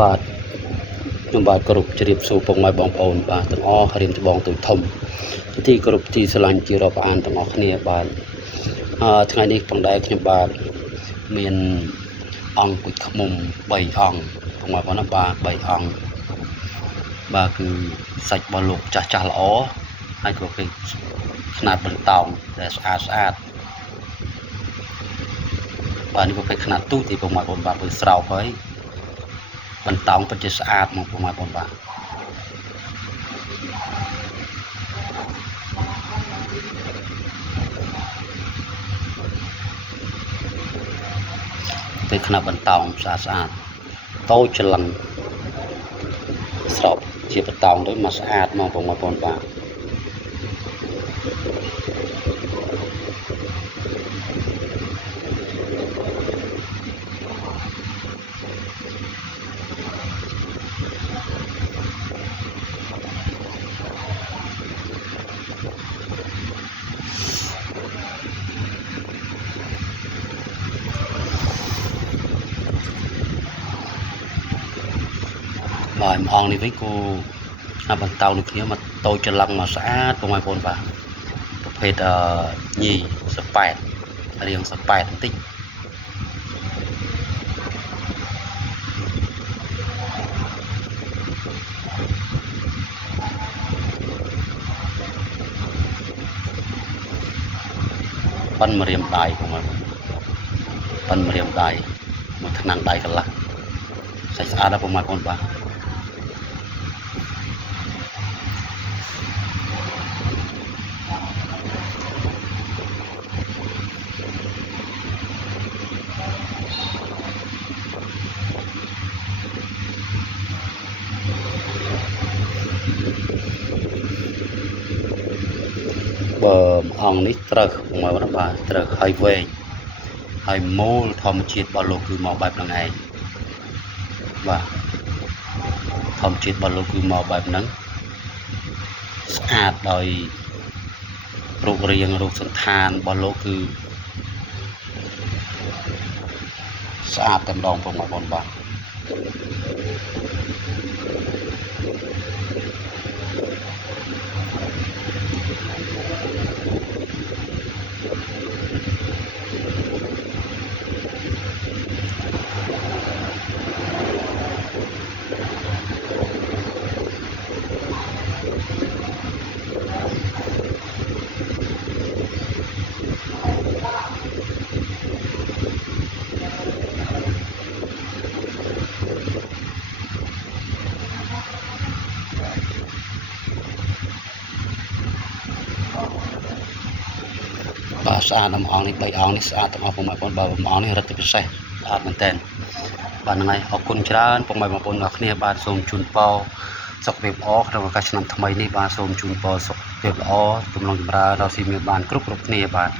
បាទខ្ញុំបាទគោរពជម្រាបសួរពុកម៉ែបងប្អូនបាទទាំងអស់រៀនច្បងទូធំទីគោរពទីស្រឡាញ់ជារាប់អានទាំងអស់គ្នាបាទថ្ងៃនេះផងដែរខ្ញុំបាទមានអង្គពុជខ្មុំ3អង្គពុកម៉ែបងប្អូនបាទ3អង្គបាទគឺសាច់របស់លោកចាស់ល្អហើយក៏គេຂະຫນາດបន្តោងដែលស្អាតបាទនេះប្រភេទຂະຫນາດទូទីពុកម៉ែបងប្អូនបាទវាស្រោបហើយបន្តោងពិតជាស្អាតមកពុកម៉ែបងប្អូនបាទពេលຂະຫນາດបន្តោងស្អាតតូចច្រឡឹងស្រោបជាបន្តោងទៅមកស្អាតមកពុកម៉ែបងប្អូនបាទបាទម្អងនេះវិញគូបន្តោងនេះគ្នាមកតូចច្រឡឹងមកស្អាតពុកម៉ែបងប្អូនបាទប្រភេទញីសប៉ែតរៀងសប៉ែតបន្តិចប៉ិនម្រាមដៃពុកម៉ែប៉ិនម្រាមដៃមួយថ្នាំងដៃកន្លះសាច់ស្អាតដល់ពុកម៉ែបងប្អូនបាទបើអង្គនេះត្រូវមកបាទត្រូវហើយវែងហើយមូលធម្មជាតិរបស់លោកគឺមកបែបហ្នឹងឯងបាទធម្មជាតិរបស់លោកគឺមកបែបហ្នឹងស្អាតដោយរូបរាងរូបសន្តានរបស់លោកគឺស្អាតតែម្ដងពុកម៉ែបងប្អូនបាទបាទស្អាតម្អងនេះ3អង្គនេះស្អាតទាំងអស់ពុកម៉ែបងប្អូនបាទម្អងនេះរឹតតែពិសេសស្អាតមែនតើបាទហ្នឹងហើយអរគុណច្រើនពុកម៉ែបងប្អូនទាំងគ្នាបាទសូមជូនពរសុខភាពល្អក្នុងឱកាសឆ្នាំថ្មីនេះបាទសូមជូនពរសុខភាពល្អទំនងចម្រើនដល់ស៊ីមានបានគ្រប់គ្នាបាទ